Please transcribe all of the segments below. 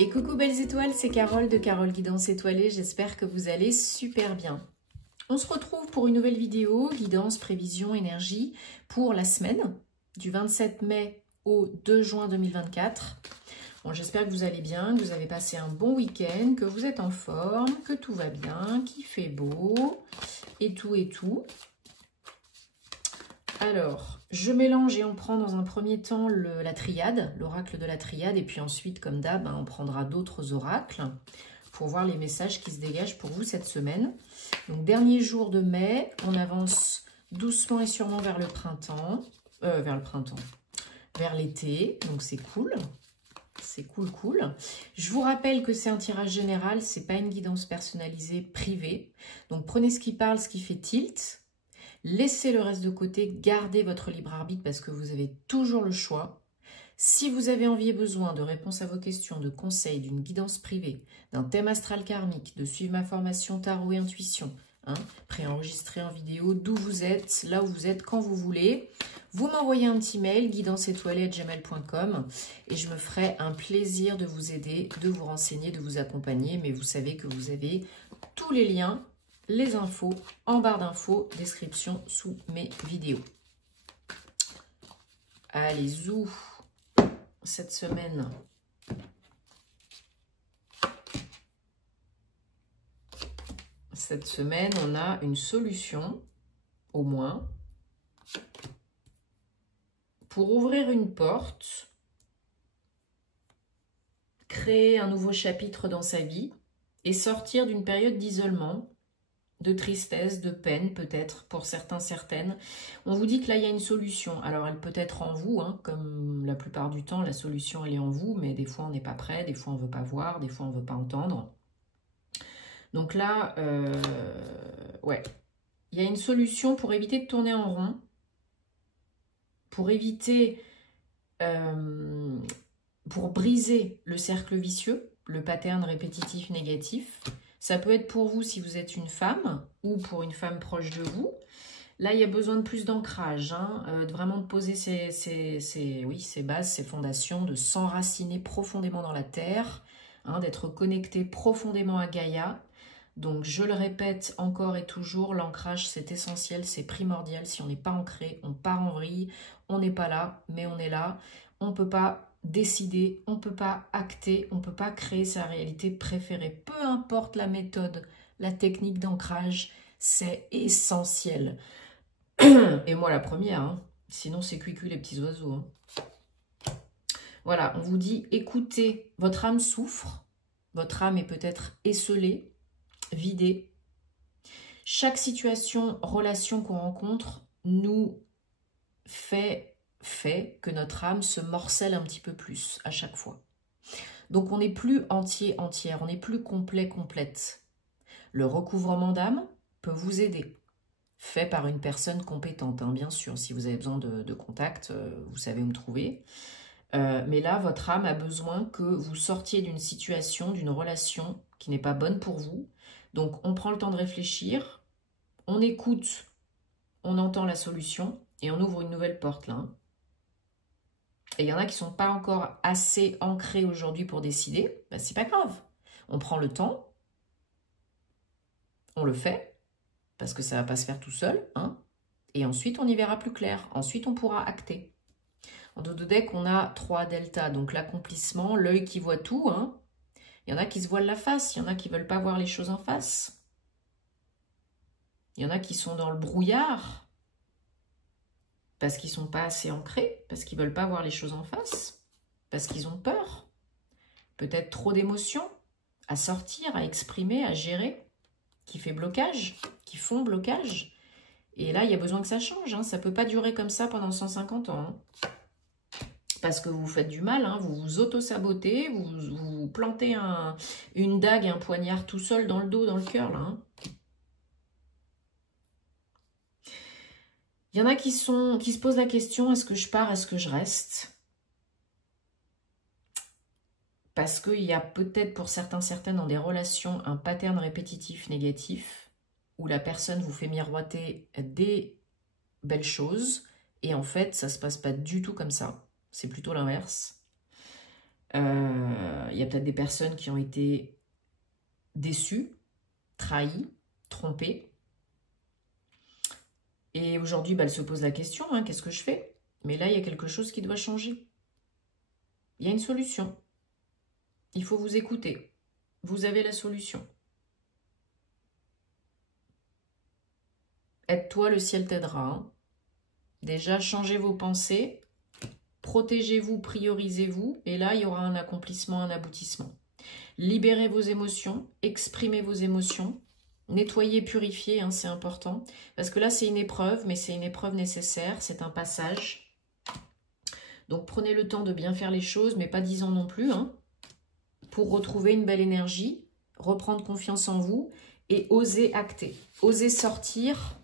Et coucou belles étoiles, c'est Carole de Carole Guidance Étoilée, j'espère que vous allez super bien. On se retrouve pour une nouvelle vidéo, guidance, prévision, énergie, pour la semaine du 27 mai au 2 juin 2024. Bon, j'espère que vous allez bien, que vous avez passé un bon week-end, que vous êtes en forme, que tout va bien, qu'il fait beau, et tout et tout. Alors, je mélange et on prend dans un premier temps la triade, l'oracle de la triade, et puis ensuite, comme d'hab, on prendra d'autres oracles pour voir les messages qui se dégagent pour vous cette semaine. Donc, dernier jour de mai, on avance doucement et sûrement vers le printemps, vers l'été, donc c'est cool. C'est cool, cool. Je vous rappelle que c'est un tirage général, c'est pas une guidance personnalisée privée. Donc, prenez ce qui parle, ce qui fait tilt. Laissez le reste de côté, gardez votre libre arbitre parce que vous avez toujours le choix. Si vous avez envie et besoin de réponses à vos questions, de conseils, d'une guidance privée, d'un thème astral karmique, de suivre ma formation tarot et intuition, préenregistré en vidéo, d'où vous êtes, là où vous êtes, quand vous voulez, vous m'envoyez un petit mail, guidanceétoilée@gmail.com, et je me ferai un plaisir de vous aider, de vous renseigner, de vous accompagner, mais vous savez que vous avez tous les liens, les infos en barre d'infos, description sous mes vidéos. Allez, zou, cette semaine. Cette semaine, on a une solution, au moins, pour ouvrir une porte, créer un nouveau chapitre dans sa vie et sortir d'une période d'isolement, de tristesse, de peine peut-être pour certains, certaines. On vous dit que là, il y a une solution. Alors, elle peut être en vous, comme la plupart du temps, la solution, elle est en vous, mais des fois, on n'est pas prêt, des fois, on ne veut pas voir, des fois, on ne veut pas entendre. Donc là, ouais, il y a une solution pour éviter de tourner en rond, pour éviter, pour briser le cercle vicieux, le pattern répétitif négatif. Ça peut être pour vous si vous êtes une femme ou pour une femme proche de vous. Là, il y a besoin de plus d'ancrage, vraiment de poser ses bases, ses fondations, de s'enraciner profondément dans la terre, d'être connecté profondément à Gaïa. Donc, je le répète encore et toujours, l'ancrage, c'est essentiel, c'est primordial. Si on n'est pas ancré, on part en vrille, on n'est pas là, mais on est là. On ne peut pas décider, on ne peut pas acter, on ne peut pas créer sa réalité préférée. Peu importe la méthode, la technique d'ancrage, c'est essentiel. Et moi la première, sinon c'est cuicui les petits oiseaux. Voilà, on vous dit, écoutez, votre âme souffre, votre âme est peut-être esselée, vidée. Chaque situation, relation qu'on rencontre nous fait que notre âme se morcelle un petit peu plus à chaque fois. Donc on n'est plus entier, entière, on n'est plus complet, complète. Le recouvrement d'âme peut vous aider, fait par une personne compétente, bien sûr. Si vous avez besoin de contact, vous savez où me trouver. Mais là, votre âme a besoin que vous sortiez d'une situation, d'une relation qui n'est pas bonne pour vous. Donc on prend le temps de réfléchir, on écoute, on entend la solution et on ouvre une nouvelle porte là. Et il y en a qui ne sont pas encore assez ancrés aujourd'hui pour décider. Ben, c'est pas grave. On prend le temps. On le fait. Parce que ça ne va pas se faire tout seul. Et ensuite, on y verra plus clair. Ensuite, on pourra acter. En dos de deck, on a 3 deltas. Donc, l'accomplissement, l'œil qui voit tout. Il y en a qui se voilent la face. Il y en a qui ne veulent pas voir les choses en face. Il y en a qui sont dans le brouillard. Parce qu'ils ne sont pas assez ancrés. Parce qu'ils ne veulent pas voir les choses en face. Parce qu'ils ont peur, peut-être trop d'émotions à sortir, à exprimer, à gérer, qui fait blocage, qui font blocage. Et là, il y a besoin que ça change. Ça ne peut pas durer comme ça pendant 150 ans. Parce que vous vous faites du mal, vous vous auto-sabotez, vous plantez une dague et un poignard tout seul dans le dos, dans le cœur. Il y en a qui se posent la question, est-ce que je pars, est-ce que je reste ? Parce qu'il y a peut-être pour certains, certaines dans des relations un pattern répétitif négatif où la personne vous fait miroiter des belles choses et en fait ça ne se passe pas du tout comme ça. C'est plutôt l'inverse. Il y a peut-être des personnes qui ont été déçues, trahies, trompées. Et aujourd'hui, elle se pose la question, hein, qu'est-ce que je fais? Mais là, il y a quelque chose qui doit changer. Il y a une solution. Il faut vous écouter. Vous avez la solution. Aide-toi, le ciel t'aidera. Hein. Déjà, changez vos pensées. Protégez-vous, priorisez-vous. Et là, il y aura un accomplissement, un aboutissement. Libérez vos émotions. Exprimez vos émotions. Nettoyer, purifier, hein, c'est important. Parce que là, c'est une épreuve, mais c'est une épreuve nécessaire. C'est un passage. Donc, prenez le temps de bien faire les choses, mais pas 10 ans non plus, hein, pour retrouver une belle énergie, reprendre confiance en vous et oser acter. Oser sortir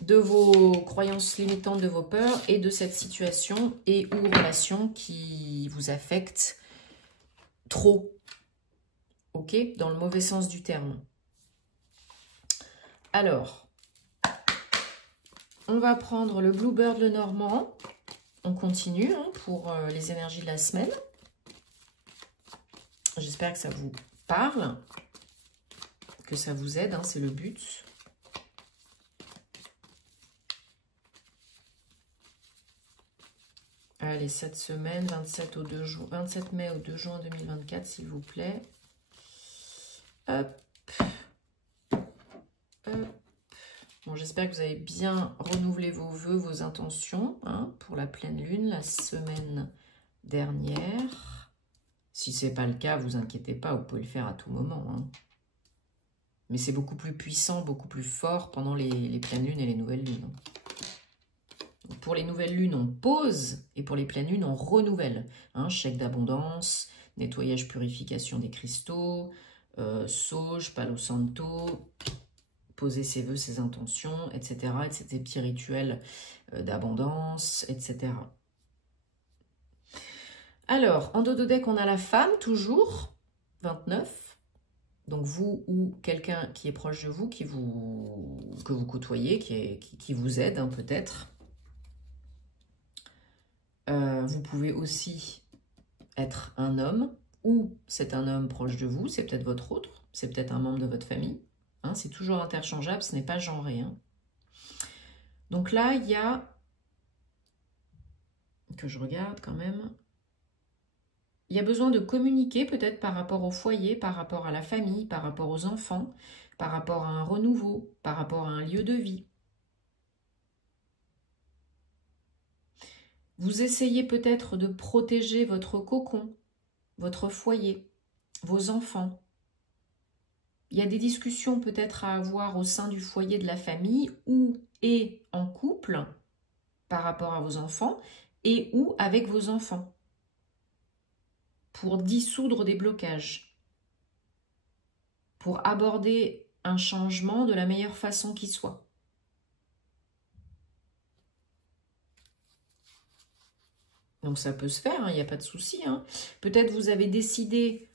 de vos croyances limitantes, de vos peurs et de cette situation et ou relation qui vous affecte trop. Ok? Dans le mauvais sens du terme. Alors, on va prendre le Bluebird le Normand. On continue hein, pour les énergies de la semaine. J'espère que ça vous parle, que ça vous aide, hein, c'est le but. Allez, cette semaine, 27 mai au 2 juin 2024, s'il vous plaît. Hop. Hop. Bon, j'espère que vous avez bien renouvelé vos vœux, vos intentions hein, pour la pleine lune la semaine dernière. Si ce n'est pas le cas, vous inquiétez pas, vous pouvez le faire à tout moment. Hein. Mais c'est beaucoup plus puissant, beaucoup plus fort pendant les pleines lunes et les nouvelles lunes. Donc pour les nouvelles lunes, on pose et pour les pleines lunes, on renouvelle. Hein, chèque d'abondance, nettoyage, purification des cristaux, sauge, palo santo, poser ses vœux, ses intentions, etc. Et ces petits rituels d'abondance, etc. Alors, en dos de deck, on a la femme, toujours, 29. Donc, vous ou quelqu'un qui est proche de vous, que vous côtoyez, qui vous aide, hein, peut-être. Vous pouvez aussi être un homme, ou c'est un homme proche de vous, c'est peut-être votre autre, c'est peut-être un membre de votre famille. Hein, c'est toujours interchangeable, ce n'est pas genré. Hein. Donc là, il y a, que je regarde quand même, il y a besoin de communiquer peut-être par rapport au foyer, par rapport à la famille, par rapport aux enfants, par rapport à un renouveau, par rapport à un lieu de vie. Vous essayez peut-être de protéger votre cocon, votre foyer, vos enfants. Il y a des discussions peut-être à avoir au sein du foyer de la famille ou et en couple par rapport à vos enfants et ou avec vos enfants pour dissoudre des blocages, pour aborder un changement de la meilleure façon qui soit. Donc ça peut se faire, il n'y a pas de souci. Hein. Peut-être vous avez décidé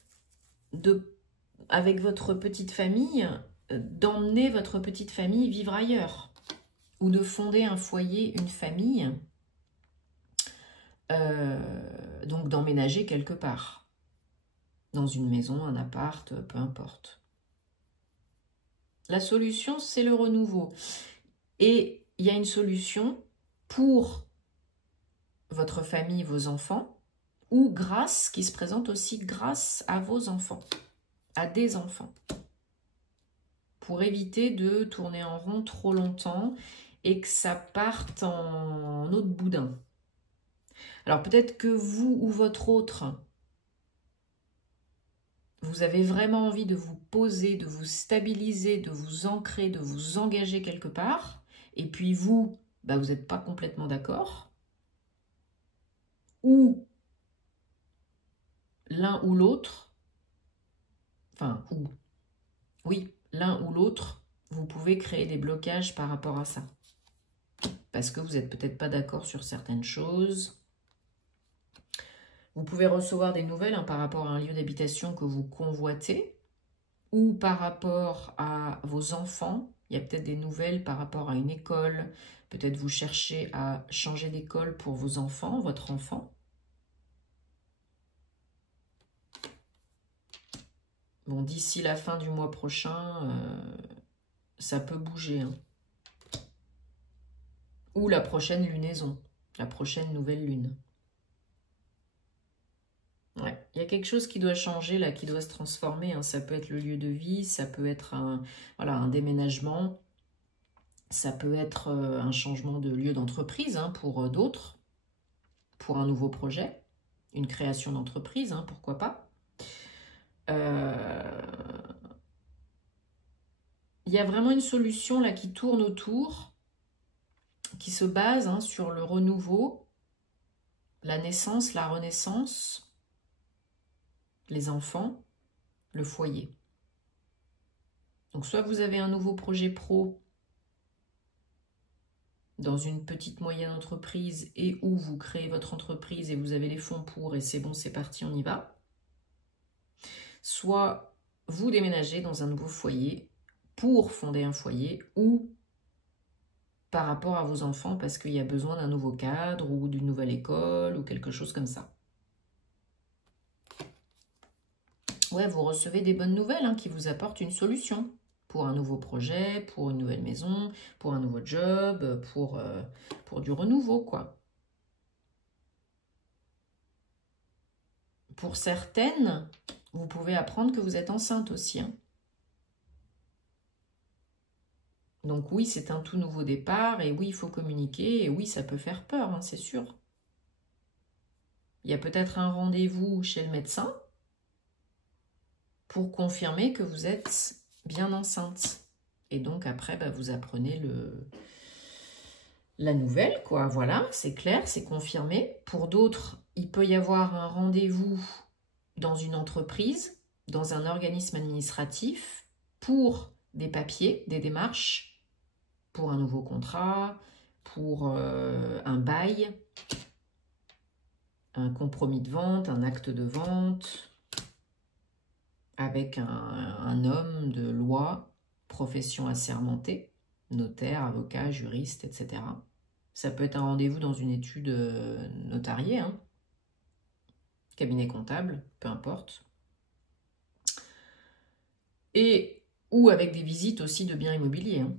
avec votre petite famille, d'emmener votre petite famille vivre ailleurs. Ou de fonder un foyer, une famille. Donc d'emménager quelque part. Dans une maison, un appart, peu importe. La solution, c'est le renouveau. Et il y a une solution pour votre famille, vos enfants, ou qui se présente aussi grâce à vos enfants, à des enfants, pour éviter de tourner en rond trop longtemps et que ça parte en eau de boudin. Alors peut-être que vous ou votre autre, vous avez vraiment envie de vous poser, de vous stabiliser, de vous ancrer, de vous engager quelque part, et puis vous, vous n'êtes pas complètement d'accord. Ou l'un ou l'autre, oui, l'un ou l'autre, vous pouvez créer des blocages par rapport à ça. Parce que vous n'êtes peut-être pas d'accord sur certaines choses. Vous pouvez recevoir des nouvelles par rapport à un lieu d'habitation que vous convoitez ou par rapport à vos enfants. Il y a peut-être des nouvelles par rapport à une école. Peut-être vous cherchez à changer d'école pour vos enfants, votre enfant. Bon, d'ici la fin du mois prochain, ça peut bouger. Hein. Ou la prochaine lunaison, la prochaine nouvelle lune. Ouais, il y a quelque chose qui doit changer, là, qui doit se transformer. Hein. Ça peut être le lieu de vie, ça peut être voilà, un déménagement, ça peut être un changement de lieu d'entreprise hein, pour d'autres, pour un nouveau projet, une création d'entreprise, hein, pourquoi pas. Il y a vraiment une solution là qui tourne autour, qui se base hein, sur le renouveau, la naissance, la renaissance, les enfants, le foyer. Donc soit vous avez un nouveau projet pro dans une petite moyenne entreprise et où vous créez votre entreprise et vous avez les fonds pour et c'est bon, c'est parti, on y va. Soit vous déménagez dans un nouveau foyer pour fonder un foyer ou par rapport à vos enfants parce qu'il y a besoin d'un nouveau cadre ou d'une nouvelle école ou quelque chose comme ça. Ouais, vous recevez des bonnes nouvelles hein, qui vous apportent une solution pour un nouveau projet, pour une nouvelle maison, pour un nouveau job, pour du renouveau, quoi. Pour certaines, vous pouvez apprendre que vous êtes enceinte aussi. Hein. Donc oui, c'est un tout nouveau départ, et oui, il faut communiquer, et oui, ça peut faire peur, hein, c'est sûr. Il y a peut-être un rendez-vous chez le médecin pour confirmer que vous êtes bien enceinte. Et donc après, bah, vous apprenez la nouvelle, quoi. Voilà, c'est clair, c'est confirmé. Pour d'autres, il peut y avoir un rendez-vous dans une entreprise, dans un organisme administratif, pour des papiers, des démarches, pour un nouveau contrat, pour un bail, un compromis de vente, un acte de vente, avec un homme de loi, profession assermentée, notaire, avocat, juriste, etc. Ça peut être un rendez-vous dans une étude notariée, hein, cabinet comptable, peu importe. Et ou avec des visites aussi de biens immobiliers. Hein.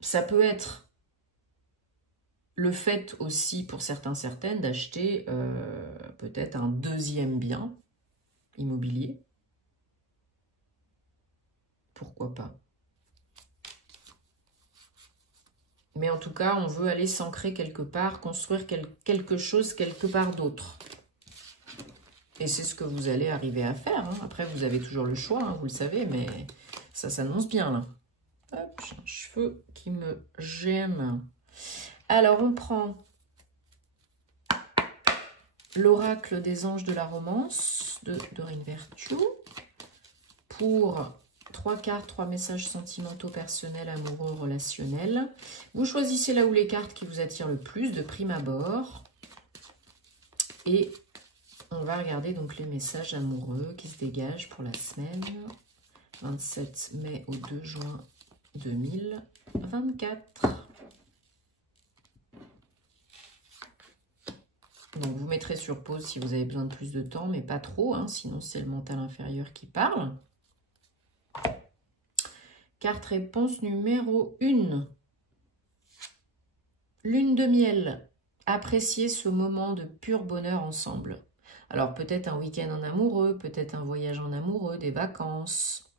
Ça peut être le fait aussi pour certaines d'acheter peut-être un deuxième bien immobilier. Pourquoi pas? Mais en tout cas, on veut aller s'ancrer quelque part, construire quelque chose quelque part d'autre. Et c'est ce que vous allez arriver à faire. Hein. Après, vous avez toujours le choix, hein, vous le savez, mais ça s'annonce bien là. Hop, j'ai un cheveu qui me gêne. Alors, on prend l'oracle des anges de la romance de Dorine Virtue pour 3 cartes, 3 messages sentimentaux, personnels, amoureux, relationnels. Vous choisissez là où les cartes qui vous attirent le plus de prime abord. Et on va regarder donc les messages amoureux qui se dégagent pour la semaine 27 mai au 2 juin 2024. Donc vous mettrez sur pause si vous avez besoin de plus de temps, mais pas trop, hein, sinon c'est le mental inférieur qui parle. Carte réponse numéro 1. Lune de miel. Appréciez ce moment de pur bonheur ensemble. Alors peut-être un week-end en amoureux, peut-être un voyage en amoureux, des vacances,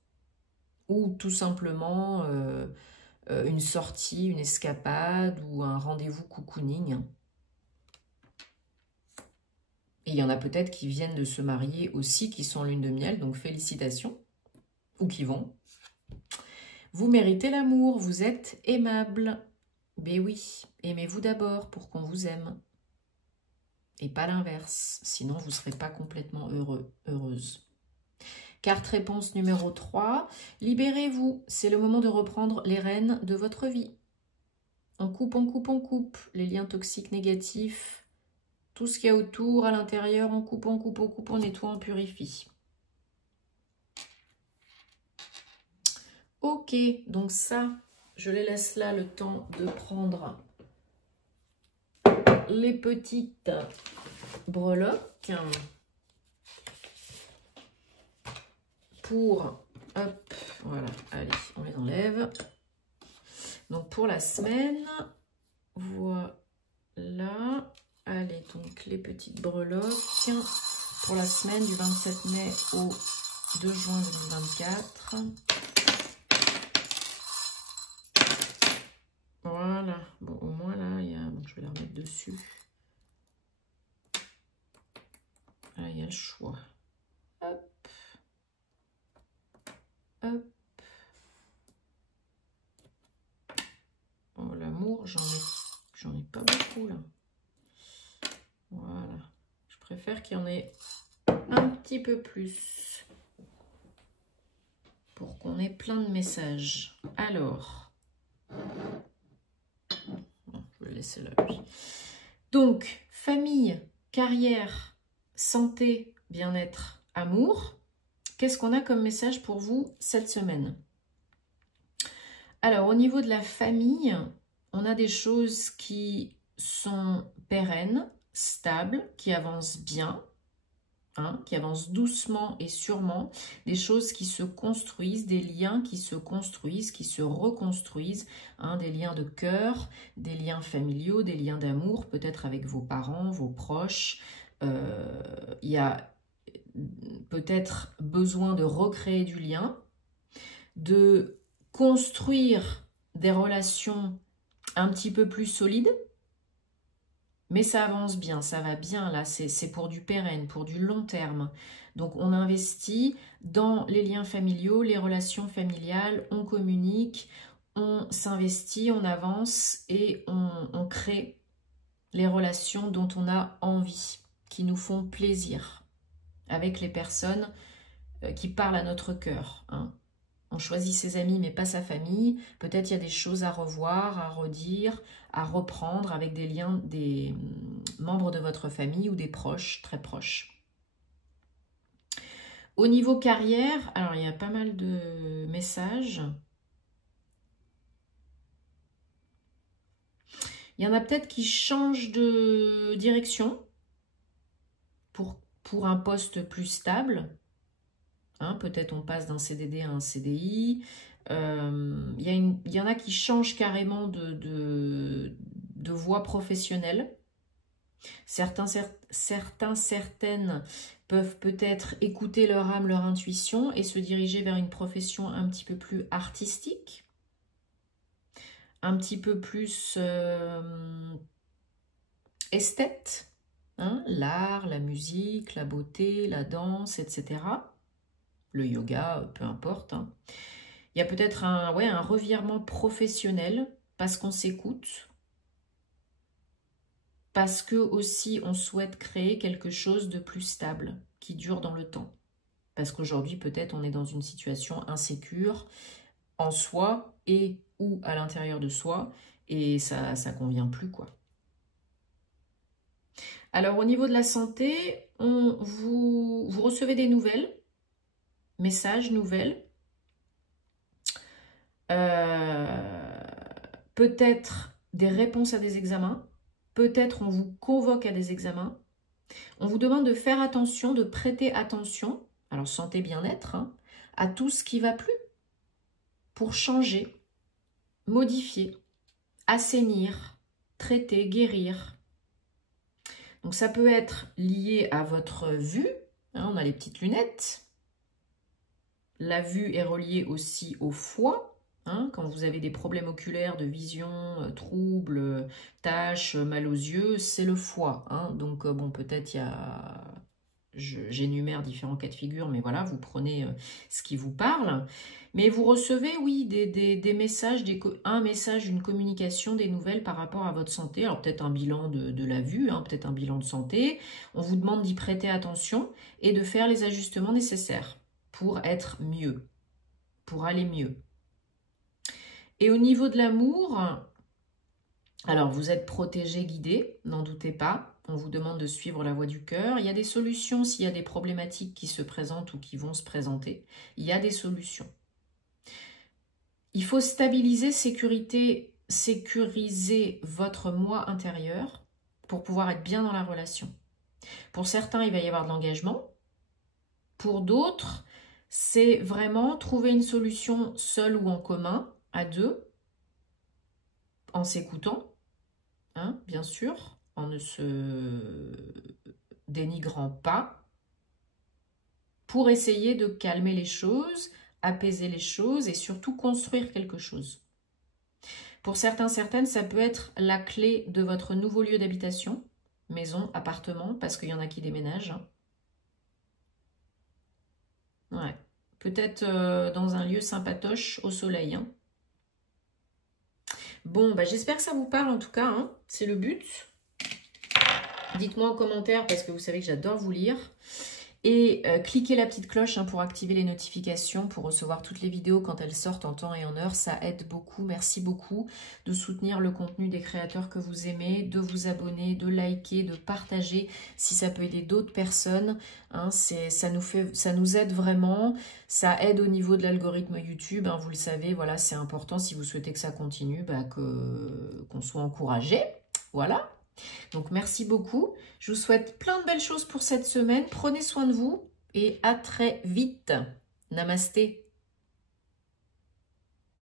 ou tout simplement une sortie, une escapade ou un rendez-vous cocooning. Et il y en a peut-être qui viennent de se marier aussi, qui sont lune de miel, donc félicitations, ou qui vont. Vous méritez l'amour, vous êtes aimable. Ben oui, aimez-vous d'abord pour qu'on vous aime. Et pas l'inverse, sinon vous ne serez pas complètement heureux, heureuse. Carte réponse numéro 3, libérez-vous, c'est le moment de reprendre les rênes de votre vie. On coupe, on coupe, on coupe, les liens toxiques négatifs, tout ce qu'il y a autour, à l'intérieur, on coupe, on coupe, on coupe, on nettoie, on purifie. Ok, donc ça, je les laisse là le temps de prendre les petites breloques pour... Hop, voilà, allez, on les enlève. Donc, pour la semaine, voilà. Allez, donc, les petites breloques. Pour la semaine du 27 mai au 2 juin 2024. Voilà. Bon, au moins, là, il y a... Bon, je vais la remettre dessus. Là, il y a le choix. Hop. Hop. Oh, l'amour, j'en ai pas beaucoup, là. Voilà. Je préfère qu'il y en ait un petit peu plus. Pour qu'on ait plein de messages. Alors. Non, je vais laisser là, lui. Donc, famille, carrière, santé, bien-être, amour. Qu'est-ce qu'on a comme message pour vous cette semaine? Alors, au niveau de la famille, on a des choses qui sont pérennes, stables, qui avancent bien, hein, qui avancent doucement et sûrement, des choses qui se construisent, des liens qui se construisent, qui se reconstruisent, hein, des liens de cœur, des liens familiaux, des liens d'amour, peut-être avec vos parents, vos proches. Il y a peut-être besoin de recréer du lien, de construire des relations un petit peu plus solides, mais ça avance bien, ça va bien là, c'est pour du pérenne, pour du long terme. Donc on investit dans les liens familiaux, les relations familiales, on communique, on s'investit, on avance et on crée les relations dont on a envie, qui nous font plaisir, avec les personnes qui parlent à notre cœur, hein. On choisit ses amis, mais pas sa famille. Peut-être il y a des choses à revoir, à redire, à reprendre avec des liens, des membres de votre famille ou des proches, très proches. Au niveau carrière, alors il y a pas mal de messages. Il y en a peut-être qui changent de direction pour un poste plus stable. Hein, peut-être on passe d'un CDD à un CDI. Il y en a qui changent carrément de voie professionnelle. Certaines peuvent peut-être écouter leur âme, leur intuition et se diriger vers une profession un petit peu plus artistique, un petit peu plus esthète, hein, l'art, la musique, la beauté, la danse, etc. Le yoga, peu importe, hein. Il y a peut-être un revirement professionnel parce qu'on s'écoute, parce que aussi on souhaite créer quelque chose de plus stable, qui dure dans le temps. Parce qu'aujourd'hui, peut-être on est dans une situation insécure en soi et ou à l'intérieur de soi, et ça ne convient plus, quoi. Alors, au niveau de la santé, vous recevez des nouvelles, messages, nouvelles. Peut-être des réponses à des examens, peut-être on vous convoque à des examens, on vous demande de faire attention, de prêter attention, alors santé, bien-être, hein, à tout ce qui ne va plus, pour changer, modifier, assainir, traiter, guérir. Donc ça peut être lié à votre vue, hein, on a les petites lunettes, la vue est reliée aussi au foie. Hein, quand vous avez des problèmes oculaires de vision, troubles, taches, mal aux yeux, c'est le foie. Hein, donc, bon, peut-être il y a... J'énumère différents cas de figure, mais voilà, vous prenez ce qui vous parle. Mais vous recevez, oui, des messages, un message, une communication, des nouvelles par rapport à votre santé. Alors, peut-être un bilan de la vue, hein, peut-être un bilan de santé. On vous demande d'y prêter attention et de faire les ajustements nécessaires pour être mieux, pour aller mieux. Et au niveau de l'amour, alors vous êtes protégé, guidé, n'en doutez pas. On vous demande de suivre la voie du cœur. Il y a des solutions s'il y a des problématiques qui se présentent ou qui vont se présenter. Il y a des solutions. Il faut stabiliser, sécuriser votre moi intérieur pour pouvoir être bien dans la relation. Pour certains, il va y avoir de l'engagement. Pour d'autres, c'est vraiment trouver une solution seule ou en commun, à deux, en s'écoutant, hein, bien sûr, en ne se dénigrant pas, pour essayer de calmer les choses, apaiser les choses et surtout construire quelque chose. Pour certains, certaines, ça peut être la clé de votre nouveau lieu d'habitation, maison, appartement, parce qu'il y en a qui déménagent. Ouais. Peut-être dans un lieu sympatoche au soleil. Hein. Bon, bah, j'espère que ça vous parle en tout cas. Hein. C'est le but. Dites-moi en commentaire parce que vous savez que j'adore vous lire. Et cliquez la petite cloche hein, pour activer les notifications, pour recevoir toutes les vidéos quand elles sortent en temps et en heure. Ça aide beaucoup. Merci beaucoup de soutenir le contenu des créateurs que vous aimez, de vous abonner, de liker, de partager si ça peut aider d'autres personnes. Hein, ça nous aide vraiment. Ça aide au niveau de l'algorithme YouTube. Hein, vous le savez, voilà, c'est important si vous souhaitez que ça continue, bah, qu'on soit encouragé. Voilà. Donc, merci beaucoup. Je vous souhaite plein de belles choses pour cette semaine. Prenez soin de vous et à très vite. Namasté.